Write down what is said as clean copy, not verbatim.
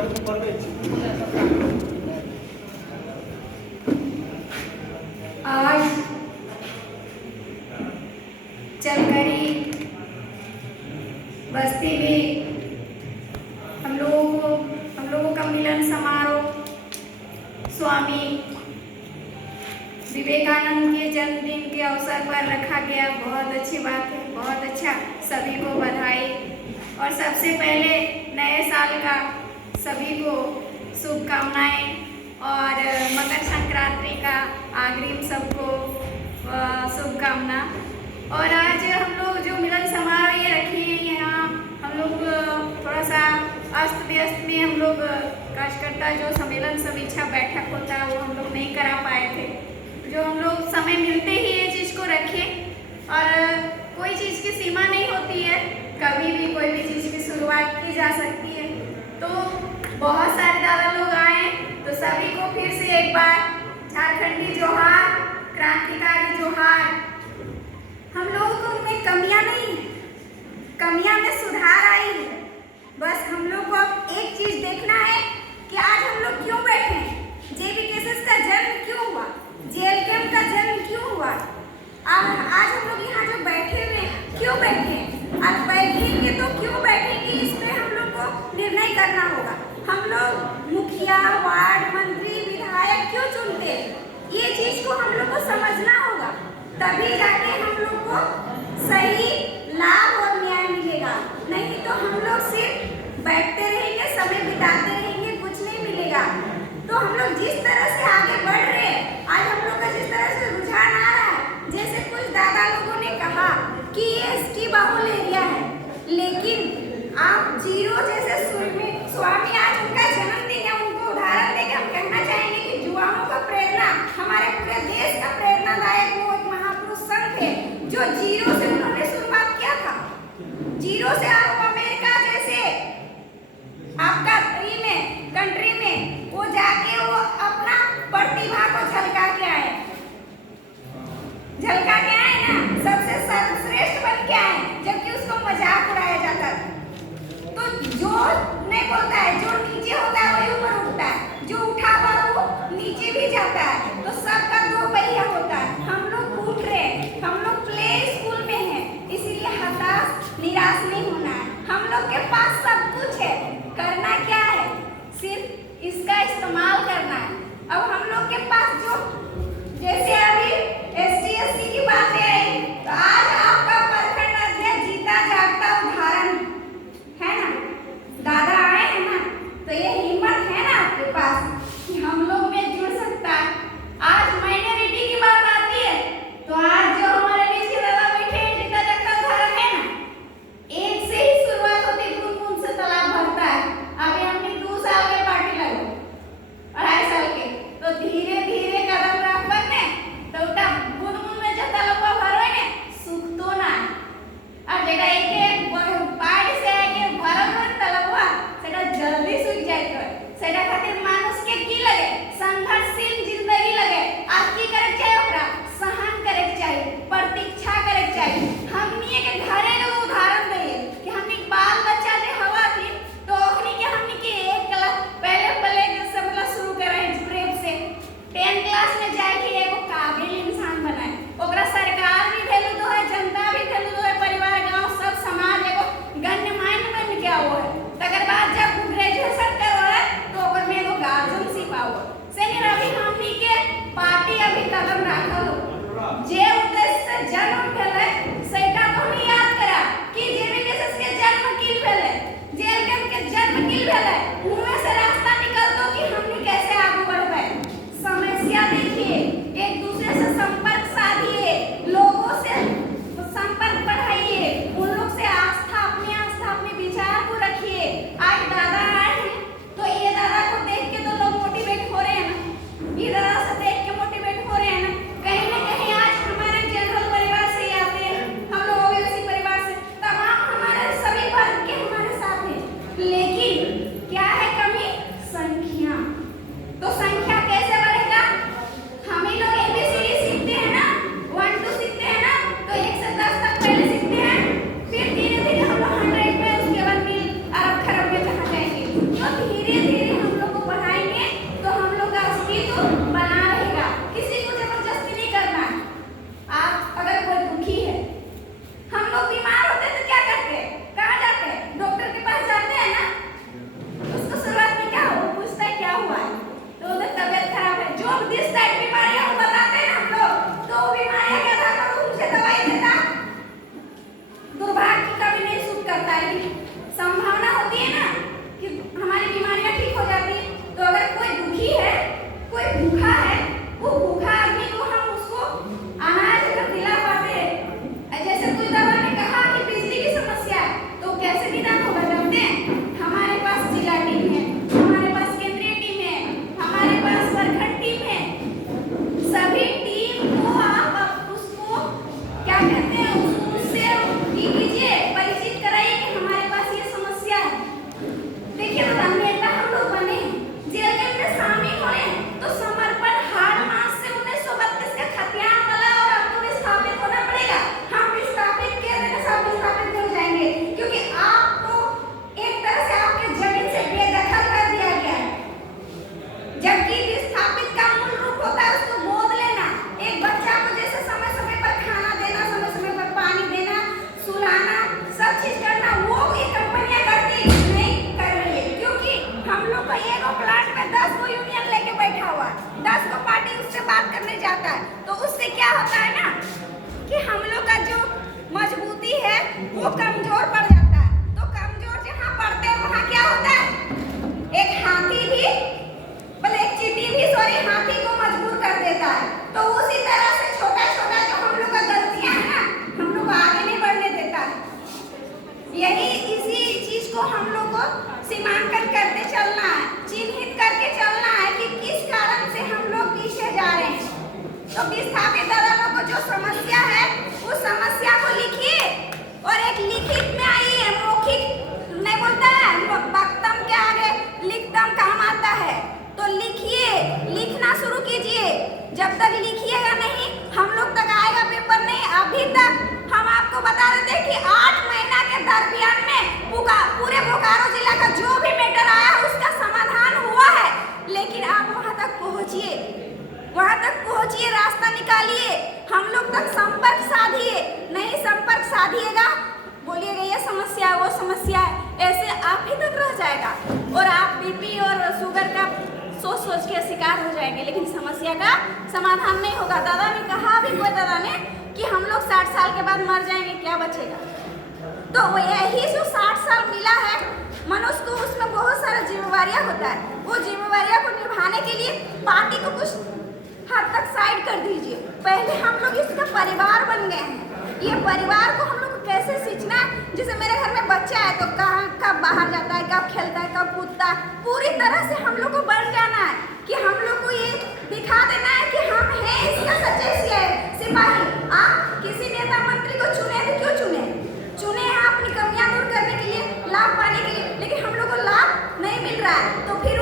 आज चलकरी बस्ती में हम लोगों का मिलन समारोह स्वामी विवेकानंद के जन्मदिन के अवसर पर रखा गया। बहुत अच्छी बात है, बहुत अच्छा। सभी को बधाई। और सबसे पहले नए साल का सभी को शुभकामनाएं और मकर संक्रांति का अग्रिम सबको शुभकामना। और आज हम लोग जो मिलन समारोह ये रखे हैं यहाँ, हम लोग थोड़ा सा अस्त व्यस्त में हम लोग कार्यकर्ता जो सम्मेलन समीक्षा बैठक होता है वो हम लोग नहीं करा पाए थे। जो हम लोग समय मिलते ही ये चीज़ को रखें। और कोई चीज़ की सीमा नहीं होती है, कभी भी कोई भी चीज़ की शुरुआत की जा सकती है। तो बहुत सारे दादा लोग आए, तो सभी को फिर से एक बार झारखंडी जोहार, क्रांतिकारी जोहार। हम लोगों में कमियां नहीं है, कमियां में सुधार आई है। बस हम लोग को अब एक चीज देखना है कि आज हम लोग क्यों बैठे हैं, जेबी केसेस का जन्म क्यों हुआ, जेएलकेएम का जन्म क्यों हुआ। आज हम लोग यहाँ जो बैठे हुए हैं क्यों बैठे हैं, आज बैठेंगे तो क्यों बैठेंगे, इस पे हम लोग को निर्णय करना होगा। हम लोग मुखिया, वार्ड मंत्री, विधायक क्यों चुनते हैं, ये चीज को हम लोग को समझना होगा। तभी जाके हम लोग को सही लाभ और न्याय मिलेगा। नहीं तो हम लोग सिर्फ बैठते रहेंगे, समय बिताते रहेंगे, कुछ नहीं मिलेगा। तो हम लोग जिस तरह से आगे बढ़ रहे हैं, आज हम लोग का जिस तरह से रुझान आ रहा है, जैसे कुछ दादा लोगों ने कहा कि ये एसटी बाहुल एरिया है, लेकिन आप जीरो जैसे स्वामी आज उनका जन्मदिन है, उनको उदाहरण देकर हम कहना चाहेंगे कि युवाओं का प्रेरणा, हमारे पूरे देश का प्रेरणादायक वो एक महापुरुष संत है जो जीरो से उन्होंने शुरुआत किया था। जीरो से आप अमेरिका जैसे आपका कंट्री में वो जाके वो अपना प्रतिभा को झलका के आए ना, सबसे सर्वश्रेष्ठ बन के आए, जबकि उसको मजाक उड़ाया जाता है। तो जो नहीं बोलता है, जो नीचे होता है वही ऊपर उठता है, जो उठा हुआ वो नीचे भी जाता है। तो सबका दो पहिया होता है। हम लोग उठ रहे हैं, हम लोग प्ले स्कूल में हैं, इसीलिए हताश निराश नहीं होना है। हम लोग के पास सब कुछ है, करना क्या है, सिर्फ इसका इस्तेमाल करना है। अब हम लोग के पास जो जैसे अभी ST/SC की बातें आई, तो आज आपका प्रखंड अध्यक्ष जीता जागता उदाहरण है ना, दादा आए हैं ना, तो ये हिम्मत है ना आपके पास कि हम लोग में जुड़ सकता है। आज माइनॉरिटी की बात आती है, तो आज जो हमारे बीच के दादा बैठे हैं, जीता जागता उदाहरण है ना। एक से ही शुरुआत होती, बूंद बूंद से तालाब भर देखिए ना, नेता हम लोग बने, जेल के अंदर शामिल होने, तो समर्पण हार मास से 1932 का खतियान वाला और आपको विस्थापित होना पड़ेगा। हम विस्थापित के रहने सब विस्थापित हो जाएंगे, क्योंकि आपको एक तरह से आपके जमीन से बेदखल कर दिया गया है। जबकि विस्थापित का मूल रूप होता है उसको गोद लेना, एक बच्चा को जैसे समय समय पर खाना देना, समय समय पर पानी देना, सुलाना, सब चीज करना, वो ये कंपनियां करती नहीं कर रही है। क्योंकि हम लोग को एक प्लांट में 10 गो यूनियन लेके बैठा हुआ, 10 गो पार्टी उससे बात करने जाता है, तो उससे क्या होता है ना कि हम लोग का जो मजबूती है वो कमजोर पड़ जाता है। तो कमजोर जहाँ पड़ते हैं वहाँ क्या होता है, एक हाथी भी एक चींटी भी हाथी को मजबूर कर देता है। तो उसी तरह से छोटा छोटा जो हम लोग का गलतियां है ना, हम लोग को आगे नहीं बढ़ने देता है। यही इसी चीज को हम लोग को सीमांकन करते चलना है, चिन्हित करके चलना है कि किस कारण से हम लोग पीछे जा रहे हैं। तो विस्थापित दलों को जो समस्या है उस समस्या को लिखिए और एक लिखित में आइए, मौखिक नहीं बोलता है, वक्तम के आगे लिखतम काम आता है। तो लिखिए, लिखना शुरू कीजिए। जब तक लिखिएगा नहीं हम लोग तक आएगा पेपर नहीं। अभी तक हम आपको बता देते हैं कि 8 महीना के दरमियान में पूरे बोकारो जिला का जो भी मैटर आया उसका समाधान हुआ है। लेकिन आप वहां तक पहुंचिए, वहां तक पहुंचिए, रास्ता निकालिए, हम लोग तक संपर्क साधिए। नहीं संपर्क साधिएगा, बोलिएगा ये समस्या वो समस्या है, ऐसे आप ही तक रह जाएगा और आप बीपी और शुगर का सोच सोच के शिकार हो जाएंगे, लेकिन समस्या का समाधान नहीं होगा। दादा ने कहा भी, कोई दादा ने, कि हम लोग 60 साल के बाद मर जाएंगे, क्या बचेगा? तो यही जो 60 साल मिला है मनुष्य को, उसमें बहुत सारा जिम्मेवारियां होता है। वो जिम्मेवारियां को निभाने के लिए पार्टी को कुछ हद तक साइड कर दीजिए। पहले हम लोग इसका परिवार बन गए हैं। ये परिवार को हम लोग कैसे सींचना है, जैसे मेरे घर में बच्चा है तो कब बाहर जाता है, कब खेलता है, कब कूदता है, पूरी तरह से हम लोग को बन जाना है कि हम लोग को ये दिखा देना है कि हम हैं इसका सच्चे सिपाही। आप किसी नेता मंत्री को चुने तो क्यों चुने? चुने हैं अपनी कमियां दूर करने के लिए, लाभ पाने के लिए, लेकिन हम लोग को लाभ नहीं मिल रहा है। तो फिर